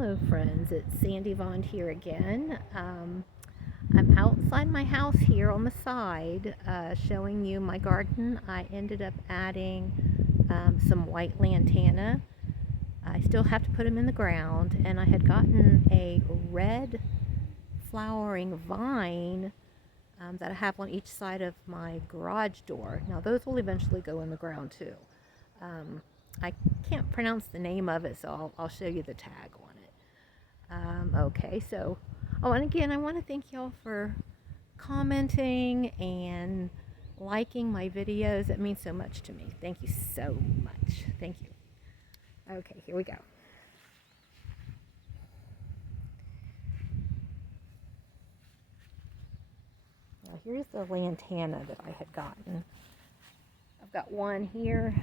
Hello friends, it's Sandy Vaughn here again. I'm outside my house here on the side showing you my garden. I ended up adding some white lantana. I still have to put them in the ground, and I had gotten a red flowering vine that I have on each side of my garage door. Now those will eventually go in the ground too. I can't pronounce the name of it, so I'll show you the tag on it. Okay, so, and again, I want to thank y'all for commenting and liking my videos. It means so much to me. Thank you so much. Thank you. Okay, here we go. Now, here's the lantana that I had gotten. I've got one here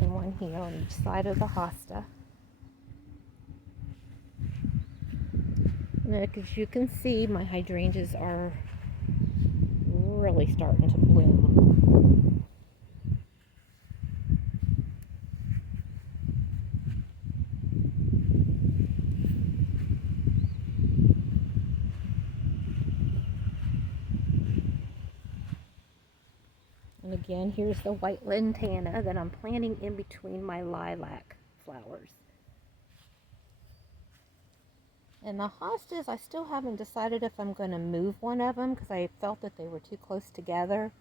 and one here on each side of the hosta. Look, as you can see, my hydrangeas are really starting to bloom. And again, here's the white lantana that I'm planting in between my lilac flowers. And the hostas, I still haven't decided if I'm going to move one of them because I felt that they were too close together.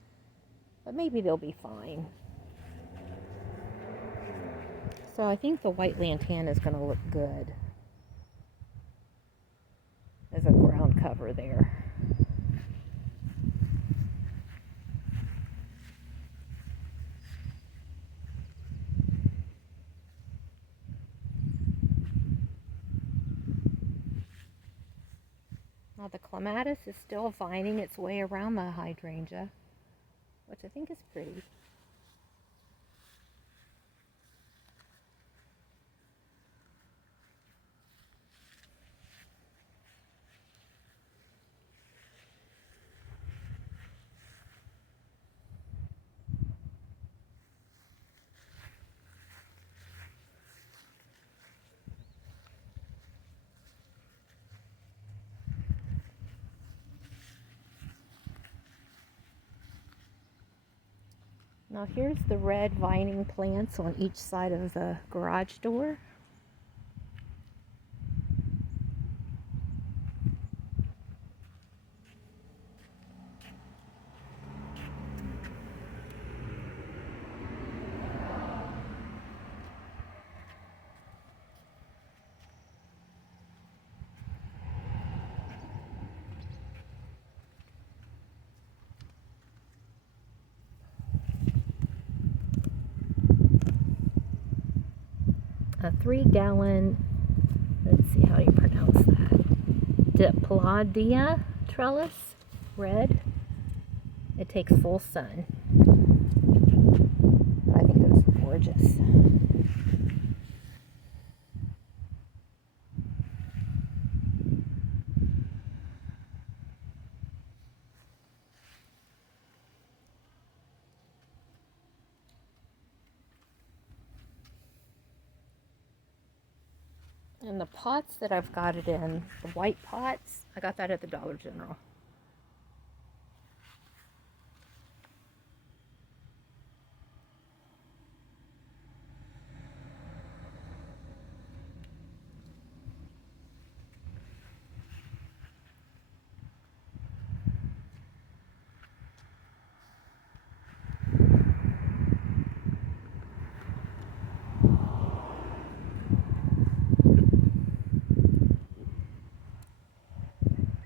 But maybe they'll be fine. So I think the white lantana is going to look good as a ground cover there. Now the clematis is still vining its way around the hydrangea, which I think is pretty. Now here's the red vining plants on each side of the garage door. A 3-gallon, let's see, how do you pronounce that? Diplodia trellis, red. It takes full sun. I think it was gorgeous. And the pots that I've got it in, the white pots, I got that at the Dollar General.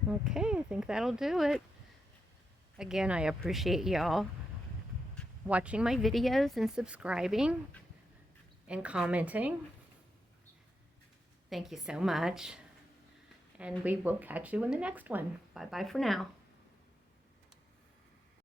Okay, I think that'll do it. Again, I appreciate y'all watching my videos and subscribing and commenting. Thank you so much. And we will catch you in the next one. Bye-bye for now.